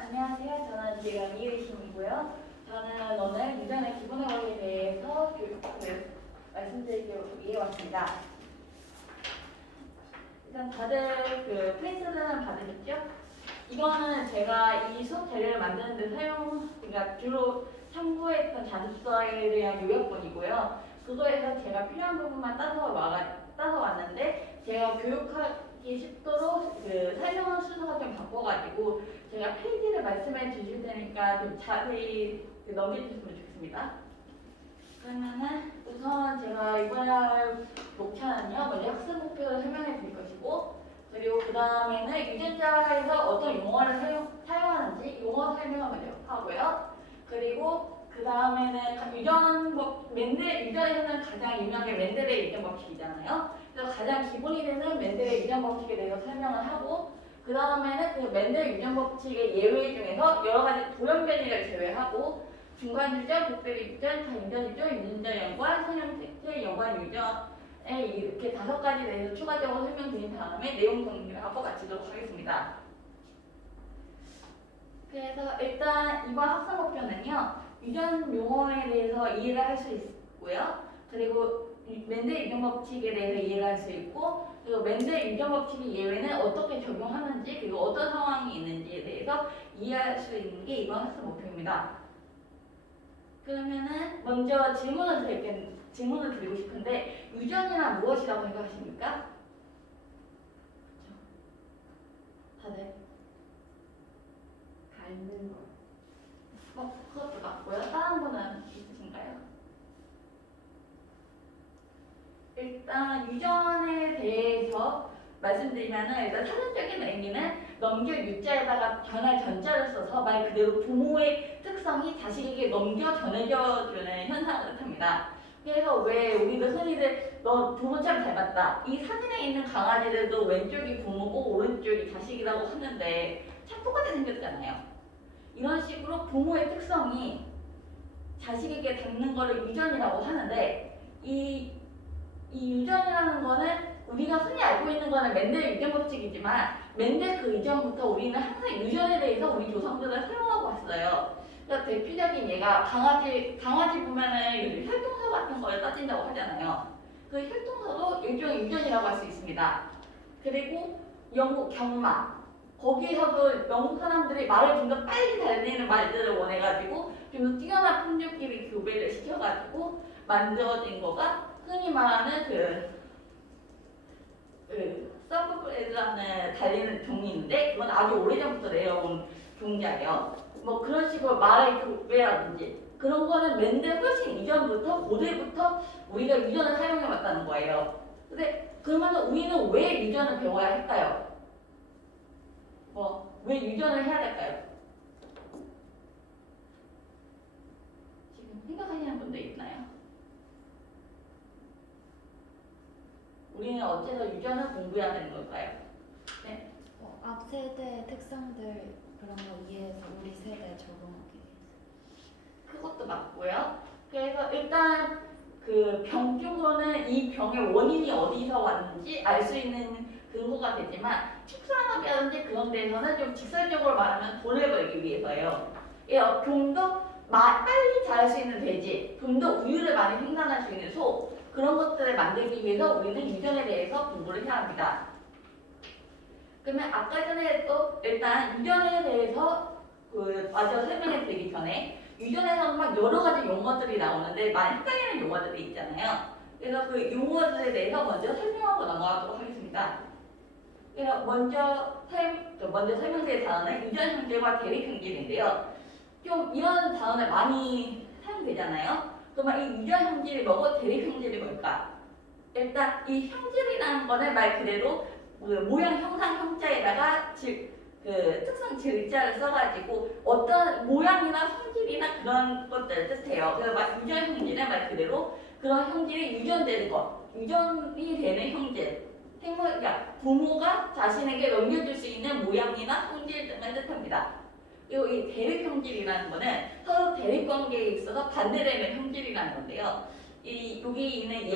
안녕하세요. 저는 지금 이의신이고요. 저는 오늘 유전의 기본의 원리에 대해서 말씀드리기 위해 왔습니다. 일단 다들 프린트는 받으셨죠? 이거는 제가 이 수업 자료를 만드는데 그러니까 주로 참고했던 자습서에 대한 요약본이고요. 그거에서 제가 필요한 부분만 따서 왔는데 제가 교육하기 쉽도록 설명한 순서가 좀 바꿔가지고 제가 페이지를 말씀해 주실 테니까 좀 자세히 넘겨주시면 좋겠습니다. 그러면은 우선 제가 이번에 할 목차는요, 먼저 학습 목표를 설명해 드릴 것이고, 그리고 그 다음에는 유전자에서 어떤 용어를 사용하는지 용어 설명을 먼저 하고요. 그리고 그 다음에는 유전에서는 가장 유명한 게 멘델의 유전 법칙이잖아요. 그래서 가장 기본이 되는 멘델의 유전 법칙에 대해서 설명을 하고, 그 다음에는 그 멘델 유전 법칙의 예외 중에서 여러 가지 돌연변이를 제외하고 중간 유전, 복대리 유전, 다유전 유전, 유전자 연관, 선형체 연관 유전에 이렇게 5가지 대해서 추가적으로 설명드린 다음에 내용 정리를 하고 마치도록 하겠습니다. 그래서 일단 이번 학습 목표는요, 유전 용어에 대해서 이해를 할 수 있고요. 그리고 멘델 유전 법칙에 대해서 이해를 할 수 있고, 그리고 멘델 유전 법칙의 예외는 어떻게 적용하는지, 그리고 어떤 상황이 있는지에 대해서 이해할 수 있는 게 이번 학습 목표입니다. 그러면은 먼저 질문을 드리고 싶은데, 유전이란 무엇이라고 생각하십니까? 다들? 닮는 거. 그것도 맞고요. 다른 거는 있으신가요? 일단 유전에 대해서 말씀드리면은 일단 사전적인 의미는 넘겨 유자에다가 변할 전자를 써서 말 그대로 부모의 특성이 자식에게 넘겨 전해져주는 현상을 뜻합니다. 그래서 왜 우리도 흔히들 너 부모처럼 닮았다. 이 사진에 있는 강아지들도 왼쪽이 부모고 오른쪽이 자식이라고 하는데 참 똑같이 생겼잖아요. 이런 식으로 부모의 특성이 자식에게 닮는 거를 유전이라고 하는데 이 유전이라는 거는 우리가 흔히 알고 있는 거는 멘델 유전 법칙이지만 멘델 그 이전부터 우리는 항상 유전에 대해서 우리 조상들을 사용하고 왔어요. 그러니까 대표적인 예가 강아지 보면은 요즘 혈통소 같은 걸 따진다고 하잖아요. 그 혈통소도 일종의 유전이라고 할 수 있습니다. 그리고 영국 경마 거기에서도 영국 사람들이 말을 좀 더 빨리 달리는 말들을 원해가지고 좀 더 뛰어난 품종끼리 교배를 시켜가지고 만들어진 거가 흔히 말하는 서브브레드라는 달리는 종인데 그건 아주 오래전부터 내려온 종자예요. 뭐 그런 식으로 말의 교배라든지 그런 거는 멘델 훨씬 이전부터 고대부터 우리가 유전을 사용해 왔다는 거예요. 근데 그러면 우리는 왜 유전을 배워야 할까요? 왜 유전을 해야 될까요? 지금 생각하시는 분들 있나요? 우리는 어째서 유전을 공부해야 되는 걸까요? 네. 앞 세대의 특성들 그런 거 이해해서 우리 세대에 적용하기 위해서. 그것도 맞고요. 그래서 일단 그 병 쪽으로는 이 병의 원인이 어디서 왔는지 알 수 있는 근거가 되지만 축산업이라든지 그런 데에서는 좀 직설적으로 말하면 돈을 벌기 위해서예요. 좀 더 빨리 자랄 수 있는 돼지, 좀 더 우유를 많이 생산할 수 있는 소 그런 것들을 만들기 위해서 우리는 유전에 대해서 공부를 해야 합니다. 그러면 아까 전에 또 일단 유전에 대해서 마저 설명해 드리기 전에 유전에서는 막 여러 가지 용어들이 나오는데 많이 헷갈리는 용어들이 있잖아요. 그래서 그 용어들에 대해서 먼저 설명하고 넘어가도록 하겠습니다. 그래서 먼저 설명드릴 단어는 유전 형질과 대립 형질인데요. 좀 이런 단어들 많이 사용되잖아요. 그러면 이 유전 형질이 뭐고 대립 형질이 뭘까? 일단 이 형질이라는 거는 말 그대로 모양 형상 형자에다가 특성 질자를 써가지고 어떤 모양이나 성질이나 그런 것들을 뜻해요. 그래서 유전 형질은 말 그대로 그런 형질이 유전되는 것, 유전이 되는 형질. 부모가 자신에게 넘겨줄 수 있는 모양이나 성질 등을 뜻합니다. 그리고 이 대립 형질이라는 거는 서로 대립 관계에 있어서 반대되는 형질이라는 건데요. 여기 있는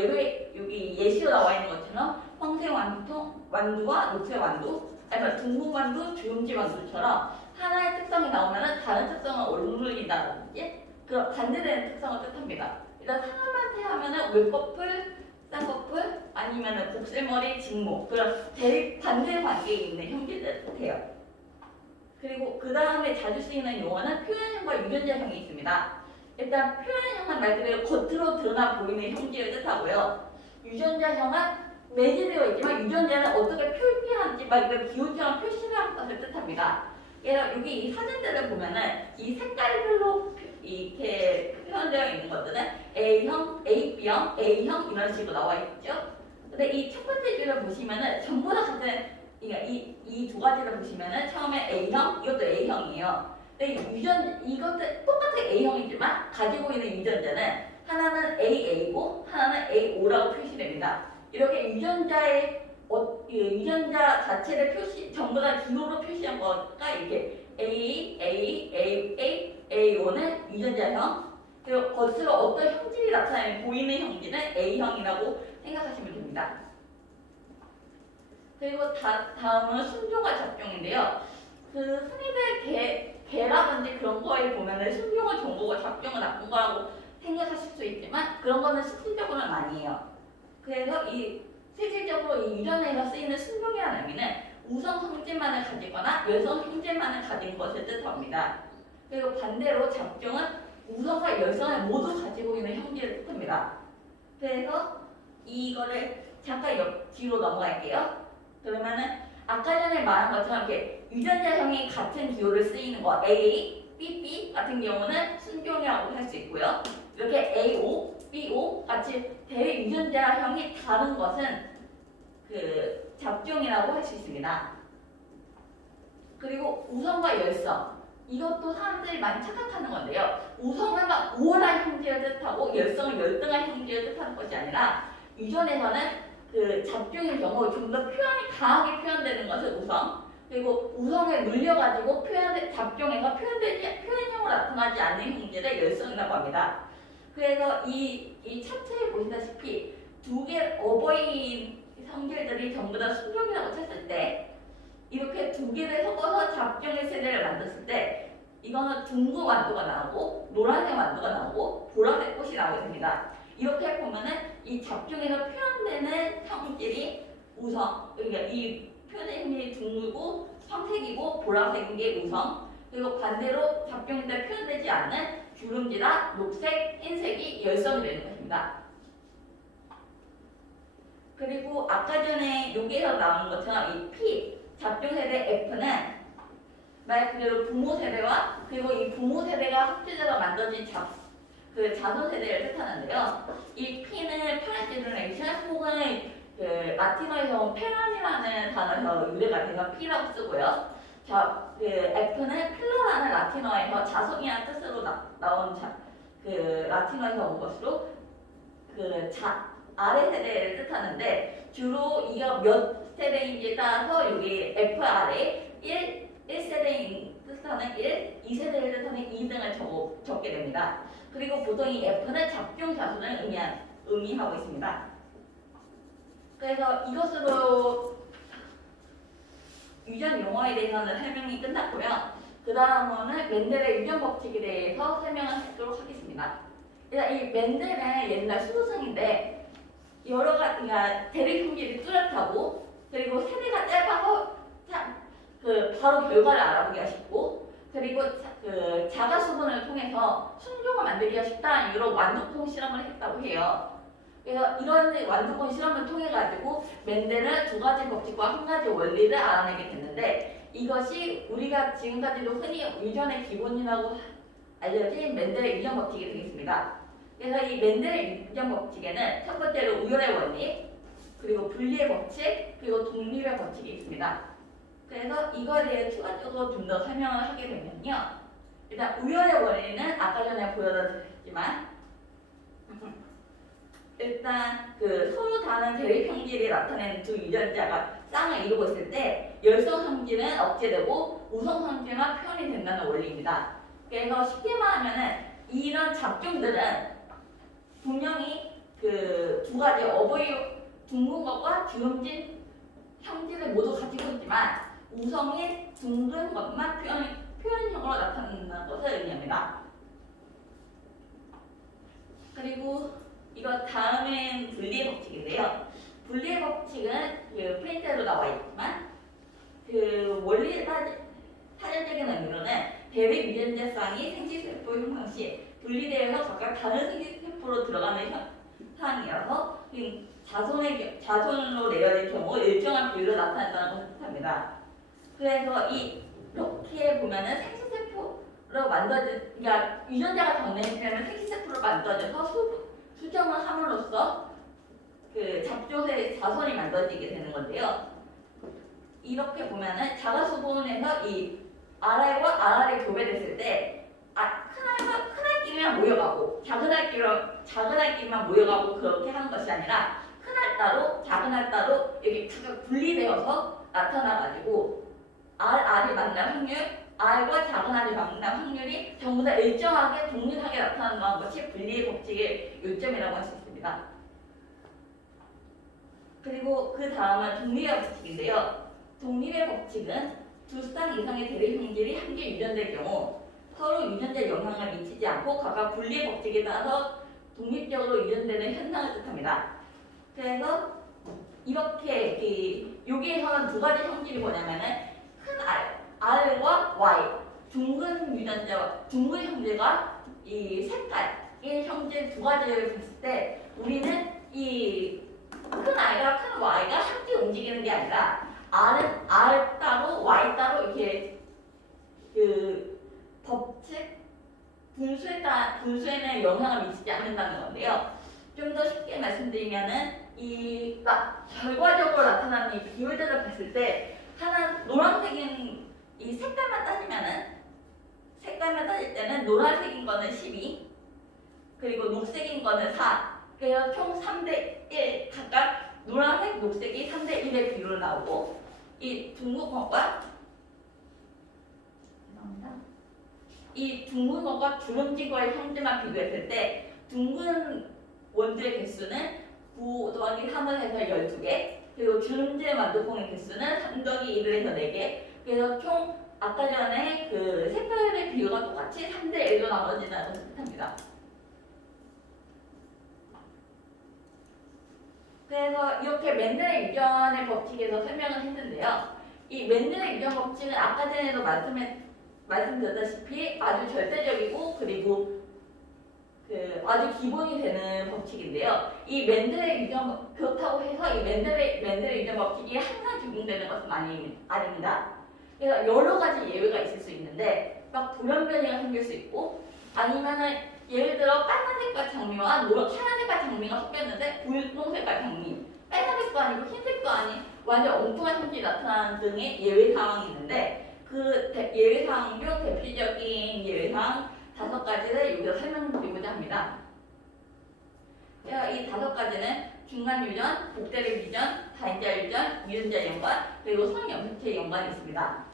여기 예시로 나와 있는 것처럼 황색 완두와 녹색 완두, 아니면 둥근 완두, 주름지 완두처럼 하나의 특성이 나오면은 다른 특성을 오르긴다든지 그 반대되는 특성을 뜻합니다. 일단 하나만 태하면은 외꺼풀, 쌍꺼풀, 아니면은 복슬머리, 직모 그런 대립 반대 관계에 있는 형질을 뜻해요. 그리고 그 다음에 자주 쓰이는 용어는 표현형과 유전자형이 있습니다. 일단 표현형은 말 그대로 겉으로 드러나 보이는 형질을 뜻하고요. 유전자형은 매개되어 있지만 유전자는 어떻게 표기하는지 말 그대로 기호처럼 표시를 하는 것을 뜻합니다. 예를 여기 이 사진들을 보면은 이 색깔별로 이렇게 표현되어 있는 것들은 A형, AB형, A형 이런 식으로 나와 있죠. 근데 이 첫 번째 줄을 보시면은 전부 다 같은 그러니까 이 두 가지를 보시면은 처음에 A형, 이것도 A형이에요. 근데 이것도 똑같은 A형이지만 가지고 있는 유전자는 하나는 AA고 하나는 AO라고 표시됩니다. 이렇게 유전자 자체를 전부 다 기호로 표시한 거가 이렇게 A5는 유전자형, 그리고 겉으로 어떤 형질이 나타나는 보이는 형질은 A형이라고 생각하시면 됩니다. 그리고 다음은 순종과 잡종인데요. 그 흔히들 개라든지 그런 거에 보면은 순종은 좋은 거고 잡종은 나쁜 거라고 생각하실 수 있지만 그런 거는 실질적으로는 아니에요. 그래서 실질적으로 이 유전에서 쓰이는 순종이라는 의미는 우성 성질만을 가지거나 열성 형질만을 가진 것을 뜻합니다. 그리고 반대로 잡종은 우성과 열성을 모두 가지고 있는 형질을 뜻합니다. 그래서 이거를 잠깐 뒤로 넘어갈게요. 그러면은 아까 전에 말한 것처럼 이렇게 유전자형이 같은 기호를 쓰이는 거 A, BB 같은 경우는 순종이라고 할 수 있고요. 이렇게 AO, BO 같이 대외 유전자형이 다른 것은 그 잡종이라고 할 수 있습니다. 그리고 우성과 열성 이것도 사람들이 많이 착각하는 건데요. 우성은 막 우월한 형질을 뜻하고 열성은 열등한 형질을 뜻하는 것이 아니라 유전에서는 그 잡종의 경우 좀 더 표현이 강하게 표현되는 것을 우성, 그리고 우성에 물려가지고 잡종에서 표현형으로 나타나지 않는 형질을 열성이라고 합니다. 그래서 이 차트에 보시다시피 두 개 어버이 성질들이 전부 다 순종이라고 쳤을 때 이렇게 두 개를 섞어서 잡종의 세대를 만들었을 때 이거는 둥근 완두가 나오고 노란색 완두가 나오고 보라색 꽃이 나오게 됩니다. 이렇게 보면은 이 잡종에서 표현되는 성질이 우성, 그러니까 이 표현의 형질이 둥글고 황색이고 보라색인 게 우성, 그리고 반대로 잡종인데 표현되지 않는 주름지나 녹색, 흰색이 열성이 되는 것입니다. 그리고 아까 전에 여기에서 나온 것처럼 이 P, 잡종 세대 F는 말 그대로 부모 세대와 그리고 이 부모 세대가 합쳐져서 만들어진 자손 세대를 뜻하는데요. 이 P는 파라지르네이션 혹은 그 라틴어에서 온 페란이라는 단어에서 유래가 돼서 P라고 쓰고요. 그 F는 필러라는 라틴어에서 자손이라는 뜻으로 나온 그 라틴어에서 온 것으로 아래 세대를 뜻하는데 주로 이가 몇 세대인지에 따라서 여기 F 아래 1세대인 뜻하는 1, 2세대를 뜻하는 2등을 적게 됩니다. 그리고 보통 이 F는 잡종 자손을 의미하고 있습니다. 그래서 이것으로 유전 용어에 대해서는 설명이 끝났고요. 그 다음은 멘델의 유전 법칙에 대해서 설명을 하도록 하겠습니다. 일단 이 멘델은 옛날 수도승인데 여러 가지가 대립 형질이 뚜렷하고 그리고 세대가 짧아서 바로 결과를 알아보기가 쉽고 그리고 자가 수분을 통해서 순종을 만들기가 쉽다는 이유로 완두콩 실험을 했다고 해요. 그래서 이런 완두콩 실험을 통해 가지고 멘델은 두 가지 법칙과 한 가지 원리를 알아내게 됐는데 이것이 우리가 지금까지도 흔히 유전의 기본이라고 알려진 멘델의 유전 법칙이 되겠습니다. 그래서 이 멘델의 유전 법칙에는 첫 번째로 우열의 원리, 그리고 분리의 법칙, 그리고 독립의 법칙이 있습니다. 그래서 이거에 대해 추가적으로 좀 더 설명을 하게 되면요. 일단 우열의 원리는 아까 전에 보여드렸지만 일단 서로 다른 대립 형질이 나타내는 두 유전자가 쌍을 이루고 있을 때 열성 형질은 억제되고 우성 형질만 표현이 된다는 원리입니다. 그래서 쉽게 말하면은 이런 잡종들은 분명히 두 둥근 것과 주름진 형질을 모두 가지고 있지만 우성인 둥근 것만 표현형으로 나타난다는 것을 의미합니다. 그리고 이거 다음엔 분리의 법칙인데요. 분리의 법칙은 그 프린트로 나와 있지만 그 원리 사전적인 의미로는 대립 유전자쌍이 생식세포 형성 시 분리되어서 각각 다른 생식세포로 들어가는 현상이어서 자손으로 내려질 경우 일정한 비율로 나타난다는 것을 뜻합니다. 그래서 이렇게 보면은 생식세포로 그러니까 유전자가 정리되면 생식세포를 만들어져서 수정을 함으로써 그 잡조의 자손이 만들어지게 되는 건데요. 이렇게 보면은 자가수분에서 이 RR과 RR이 교배됐을 때 큰 알끼리만 모여가고 작은 알끼리만 모여가고 그렇게 하는 것이 아니라 큰 알 따로 작은 알 따로 여기 각각 분리되어서 나타나가지고 RR이 만날 확률, R과 작은 R이 만날 확률이 전부 다 일정하게 동일하게 나타난다는 것이 분리의 법칙의 요점이라고 할 수 있습니다. 그리고 그 다음은 독립의 법칙인데요. 독립의 법칙은 두 쌍 이상의 대립 형질이 함께 유전될 경우 서로 유전자에 영향을 미치지 않고 각각 분리의 법칙에 따라서 독립적으로 유전되는 현상을 뜻합니다. 그래서 이렇게 여기에서는 두 가지 형질이 뭐냐면은 큰 R과 Y 둥근 형질과 이 색깔의 형질 두 가지를 봤을 때 우리는 이 큰 R과 큰 Y가 함께 움직이는 게 아니라 R은 R 따로 Y 따로 이렇게 그 법칙 분수에는 영향을 미치지 않는다는 건데요. 좀 더 쉽게 말씀드리면은 결과적으로 나타나는 이 비율들을 봤을 때 하나 노란색인 이 색깔만 따질 때는 노란색인 거는 12 그리고 녹색인 거는 4 그래서 총 3대 1 각각 노란색, 녹색이 3대 1의 비율로 나오고 이 둥근 것과 주름진 거의 형질만 비교했을 때 둥근 원들의 개수는 9 더하기 3을 해서 12개 그리고 주름진 완두콩의 개수는 3 더하기 1을 해서 4개 그래서 총 아까 전에 그 색깔의 비율과 똑같이 3대 1로 나눠진다는 것을 뜻합니다. 그래서 이렇게 맨델의 유전의 법칙에서 설명을 했는데요. 이 맨델의 유전 법칙은 아까 전에도 말씀드렸다시피 아주 절대적이고 그리고 아주 기본이 되는 법칙인데요. 이 맨델의 유전 그렇다고 해서 이 맨델의 유전 법칙이 항상 적용되는 것은 아닙니다. 그래서 여러 가지 예외가 있을 수 있는데 막 돌연변이가 생길 수 있고 아니면은 예를 들어 빨간색과 장미와 파란색과 장미가 섞였는데 분홍색과 장미 빨간색도 아니고 흰색도 아닌 완전 엉뚱한 형질이 나타나는 등의 예외 상황이 있는데 그 예외 상황 중 대표적인 예외 상황 5가지를 여기서 설명드리고자 합니다. 이 5가지는 중간 유전, 복대립 유전, 다인자 유전, 유전자 연관, 그리고 성염색체 연관이 있습니다.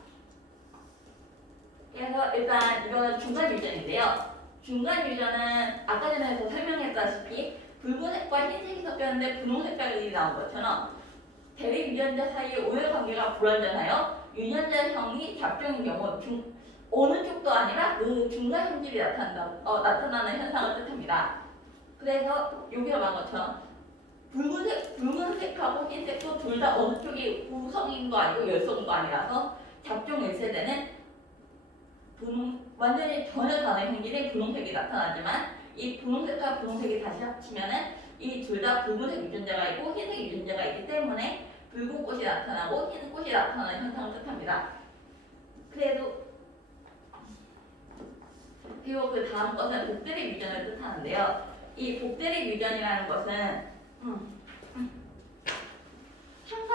그래서 일단 이거는 중간 유전인데요. 중간 유전은 아까 전에 설명했다시피 붉은색과 흰색이 섞였는데 분홍색깔이 나온 것처럼 대립 유전자 사이의 오열 관계가 불완전하여 유전자형이 잡종인 경우 어느 쪽도 아니라 그 중간 형질이 나타나는 현상을 뜻합니다. 그래서 여기서 말한 것처럼 붉은색하고 흰색도 둘 다 어느 쪽이 우성인도 아니고 열성도 아니라서 잡종 1세대는 완전히 전혀 다른 형질의 분홍색이 나타나지만 이 분홍색과 분홍색이 다시 합치면은 이 둘 다 붉은색 유전자가 있고 흰색 유전자가 있기 때문에 붉은 꽃이 나타나고 흰 꽃이 나타나는 현상을 뜻합니다. 그리고 그 다음 것은 복대립 유전을 뜻하는데요. 이 복대립 유전이라는 것은 한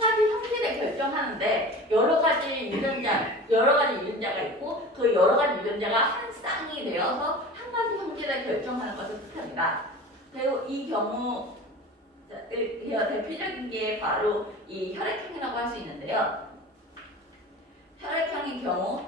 가지 형질을 결정하는데 여러 가지 유전자가 있고 그 여러 가지 유전자가 한 쌍이 되어서 한 가지 형질을 결정하는 것을 뜻합니다. 그리고 이 경우 대표적인 게 바로 이 혈액형이라고 할 수 있는데요. 혈액형의 경우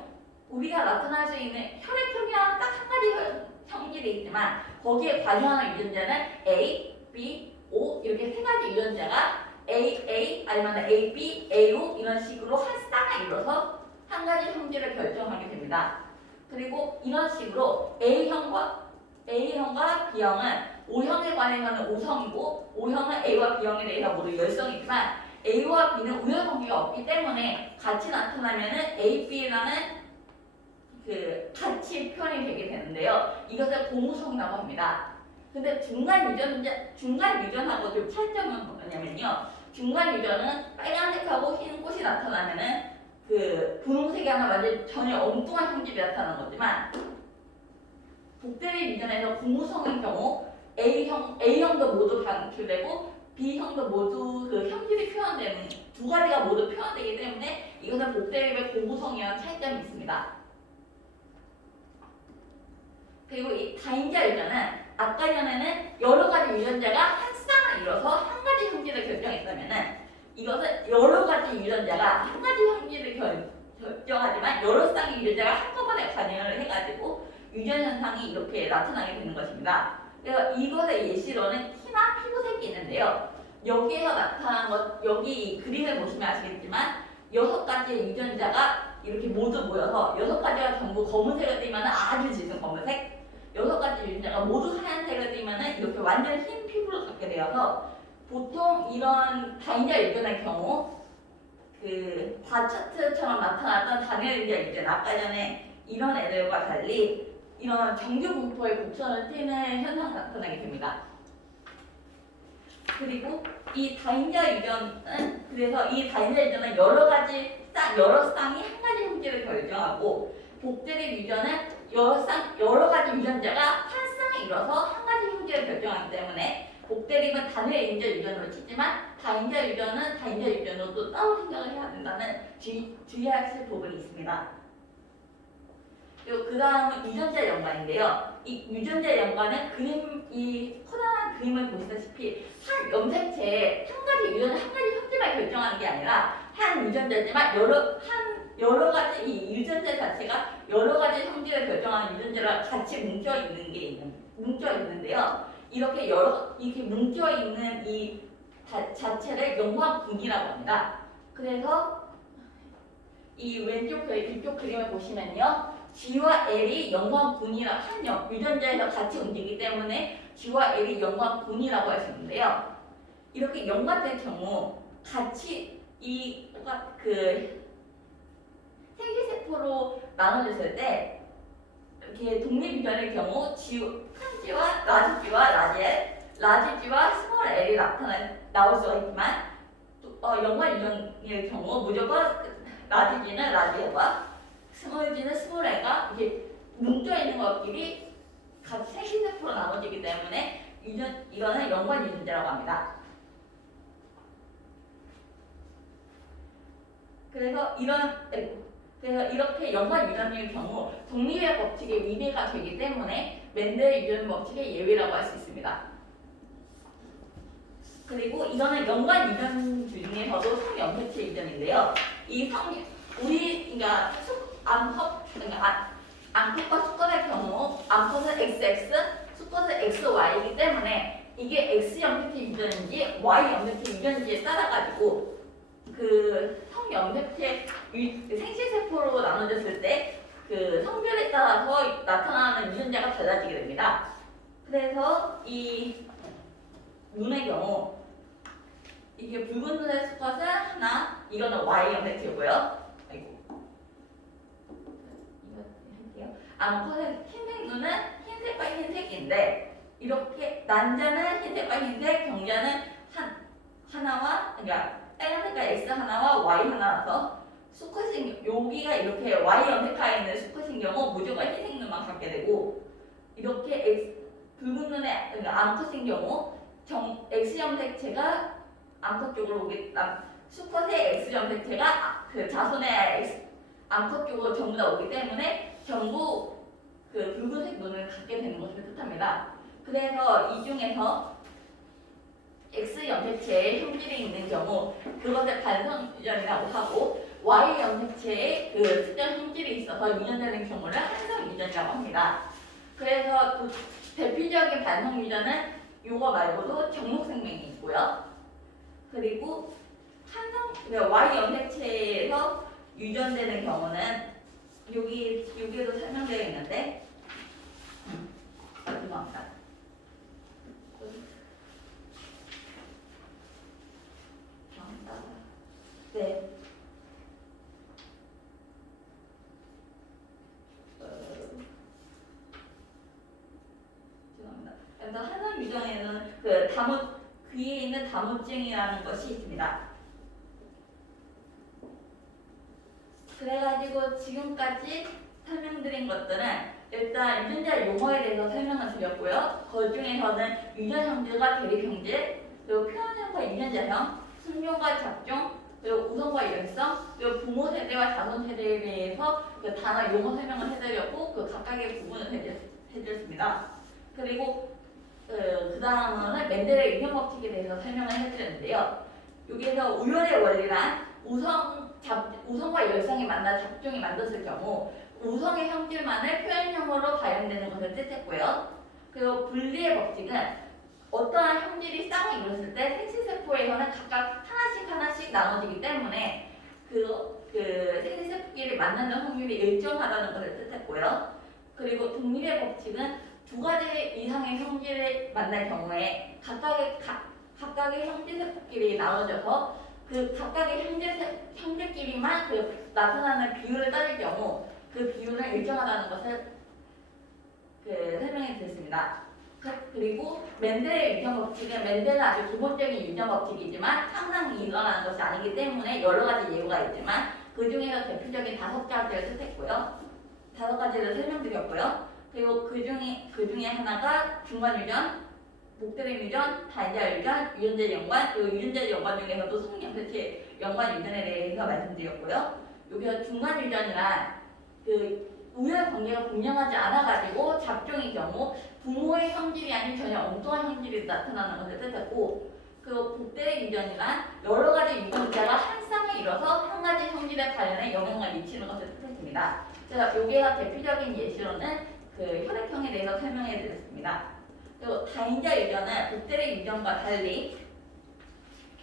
우리가 나타날 수 있는 혈액형이랑 딱 한 가지 형질이 있지만 거기에 관여하는 유전자는 A, B, O 이렇게 세 가지 유전자가 A 아니면 AB, AO 이런 식으로 한 쌍을 이뤄서 한 가지 형질을 결정하게 됩니다. 그리고 이런 식으로 A형과 B형은 O형에 관해서는 O성이고 O형은 A와 B형에 대해서 모두 열성이지만 A와 B는 우연관계가 없기 때문에 같이 나타나면은 A, B라는 그 같이 표현이 되게 되는데요. 이것을 고무성이라고 합니다. 근데 중간 유전하고 좀 차이점은 뭐냐면요. 중간 유전은 빨간색하고 흰 꽃이 나타나면은 그 분홍색이 하나 완전 전혀 엉뚱한 형질이 나타나는 거지만 복대리 유전에서 고무성인 경우 A형도 모두 방출되고 B형도 모두 그 형질이 표현되는 두 가지가 모두 표현되기 때문에 이것은 복대립의 고무성이라는 차이점이 있습니다. 그리고 이 다인자 유전은 아까 전에는 여러 가지 유전자가 한 쌍을 이뤄서 한 가지 형질을 결정했다면은 이것은 여러 가지 유전자가 한 가지 형질을 결정하지만 여러 쌍의 유전자가 한꺼번에 관여를 해가지고 유전 현상이 이렇게 나타나게 되는 것입니다. 그래서 이것의 예시로는 키나 피부색이 있는데요. 여기에서 나타난 것, 여기 이 그림을 보시면 아시겠지만 6가지의 유전자가 이렇게 모두 모여서 6가지가 전부 검은색을 띠면 아주 짙은 검은색, 6가지 유전자가 모두 하얀색을 띠면 이렇게 완전 흰 피부를 갖게 되어서 보통 이런 다인자 유전의 경우 그 바차트처럼 나타났던 단일자 유전 아까 전에 이런 애들과 달리 이런 정규 분포의 곡선을 띠는 현상이 나타나게 됩니다. 그리고 이 다인자 유전은 그래서 이 다인자 유전은 여러 쌍이 한 가지 형질을 결정하고 복제된 유전은 여러 가지 유전자가 한 쌍을 이뤄서 한 가지 형질을 결정하기 때문에 복대립은 단일인자 유전으로 치지만 다인자 유전은 다인자 유전으로 또 따로 생각을 해야 된다는 주의하실 부분이 있습니다. 그리고 그 다음은 유전자 연관인데요. 이 유전자 연관은 이 커다란 그림을 보시다시피 한 염색체에 한 가지 유전자 한 가지 형질만 결정하는 게 아니라 한 유전자지만 여러 가지 이 유전자 자체가 여러 가지 형질을 결정하는 유전자가 같이 뭉쳐 있는데요. 이렇게 뭉쳐 있는 이 자체를 연관군이라고 합니다. 그래서 이 이쪽 그림을 보시면요. G와 L이 연관군이라 한 유전자에서 같이 움직이기 때문에 G와 L이 연관군이라고 할 수 있는데요. 이렇게 연관된 경우 같이 생기세포로 나눠졌을 때 이렇게 독립유전의 경우 큰 G와 라지 G와 라지 G와 스몰 L이 나올 수가 있지만 연관 유전의 경우 무조건 라지 G는 라지 L과 스몰 G는 스몰 L가 이게 뭉쳐 있는 것끼리 같이 생기세포로 나눠지기 때문에 이거는 연관 유전자라고 합니다. 그래서 이렇게 연관 유전의 경우 독립의 법칙에 위배가 되기 때문에 맨델 유전 법칙의 예외라고 할 수 있습니다. 그리고 이거는 연관 유전 중에서도 성염색체 유전인데요. 암컷과 수컷의 경우 암컷은 XX, 수컷은 XY이기 때문에 이게 X 염색체 유전인지 Y 염색체 유전인지에 따라 가지고 그 성염색체 생식세포로 나눠졌을 때 그 성별에 따라서 나타나는 유전자가 달라지게 됩니다. 그래서 이 눈의 경우 이게 붉은 눈의 수컷은 하나, 이거는 Y 염색체고요. 암컷은 흰색 눈은 흰색과 흰색인데 이렇게 난자는 흰색과 흰색, 경자는 그러니까 빨간색과 X 하나와 Y 하나라서 수컷인 여기가 이렇게 Y 염색하에 있는 수컷인 경우 무조건 흰색 눈만 갖게 되고 이렇게 붉은 눈의 그러니까 암컷인 경우 X 염색체가 암컷 쪽으로 수컷의 X 염색체가 그 자손의 암컷 쪽으로 전부 다 오기 때문에 전부 그 붉은색 눈을 갖게 되는 것을 뜻합니다. 그래서 이 중에서 X 염색체에 형질이 있는 경우 그것을 반성 유전이라고 하고 Y 염색체에 그 특정 형질이 있어서 유전되는 경우를 한성 유전이라고 합니다. 그래서 그 대표적인 반성 유전은 요거 말고도 정목생명이 있고요. 그리고 Y 염색체에서 유전되는 경우는 여기에도 설명되어 있는데, 죄송합니다. 네. 죄송합니다. 그래서 한성 유전에는 귀에 있는 다모증이라는 것이 있습니다. 그래가지고 지금까지 설명드린 것들은 일단 유전자 용어에 대해서 설명을 드렸고요. 그 중에서는 유전 형질과 대립 형질, 그리고 표현형과 유전자형, 순종과 잡종, 그리고 우성과 열성, 그리고 부모 세대와 자손 세대에 대해서 그 단어 용어 설명을 해드렸고 그 각각의 부분을 해드렸습니다. 그리고 그 다음은 멘델의 유형 법칙에 대해서 설명을 해드렸는데요. 여기에서 우열의 원리란 우성과 열성이 만나 잡종이 만들었을 경우 우성의 형질만을 표현형으로 발현되는 것을 뜻했고요. 그리고 분리의 법칙은 어떠한 형질이 쌍을 이뤘을 때 생식세포에서는 각각 하나씩 나눠지기 때문에 그 생식세포끼리 만나는 확률이 일정하다는 것을 뜻했고요. 그리고 독립의 법칙은 두 가지 이상의 형질을 만날 경우에 각각의 형질세포끼리 나눠져서 그 각각의 형질끼리만 나타나는 비율을 따질 경우 그 비율은 일정하다는 것을 설명해 드렸습니다. 그리고 멘델의 유전 법칙은 멘델은 아주 기본적인 유전 법칙이지만 항상 일어나는 것이 아니기 때문에 여러 가지 예우가 있지만 그 중에서 대표적인 5가지를 뜻했고요. 5가지를 설명드렸고요. 그리고 그 중에 하나가 중간 유전, 목대림 유전, 다인자 유전, 유전자 연관, 그리고 유전자 연관 중에서도 성형체체 연관 유전에 대해서 말씀드렸고요. 여기서 중간 유전이란 우열 관계가 분명하지 않아가지고 잡종의 경우 부모의 형질이 아닌 전혀 엉뚱한 형질이 나타나는 것을 뜻했고, 그리고 복대의 유전이란 여러 가지 유전자가 한 쌍을 이뤄서 한 가지 형질의 발현에 영향을 미치는 것을 뜻했습니다. 제가 여기가 대표적인 예시로는 혈액형에 대해서 설명해 드렸습니다. 그리고 다인자 유전은 복대의 유전과 달리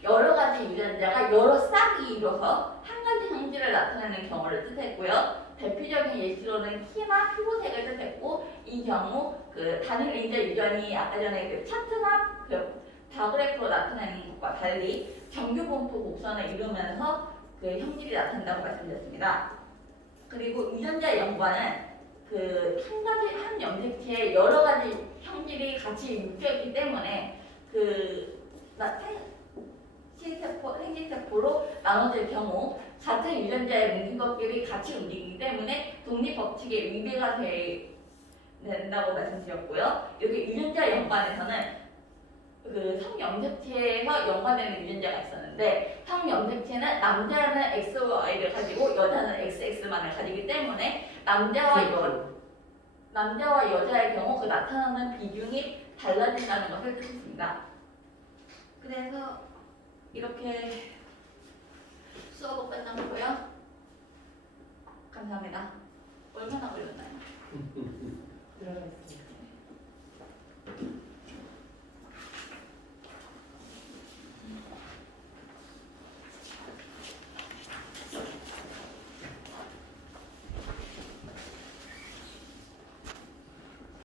여러 가지 유전자가 여러 쌍이 이뤄서 한 가지 형질을 나타내는 경우를 뜻했고요. 대표적인 예시로는 키나 피부색을 뜻했고, 이 경우 단일 인자 유전이 아까 전에 차트나 바그래프로 나타내는 것과 달리 정규 분포 곡선을 이루면서 형질이 나타난다고 말씀드렸습니다. 그리고 유전자 연관은 한 염색체에 여러 가지 형질이 같이 묶여있기 때문에 생식세포로 나눠질 경우 같은 유전자의 뭉친 것끼리 같이 움직이기 때문에 독립법칙에 위배가 된다고 말씀드렸고요. 여기 유전자 연관에서는 성염색체에서 연관되는 유전자가 있었는데 성염색체는 남자는 XY를 가지고 여자는 XX만을 가지기 때문에 남자와 여자의 경우 나타나는 비중이 달라진다는 것을 뜻했습니다. 그래서 이렇게 수업은 끝났고요. 감사합니다. 얼마나 걸렸나요? 들어가 있습니다.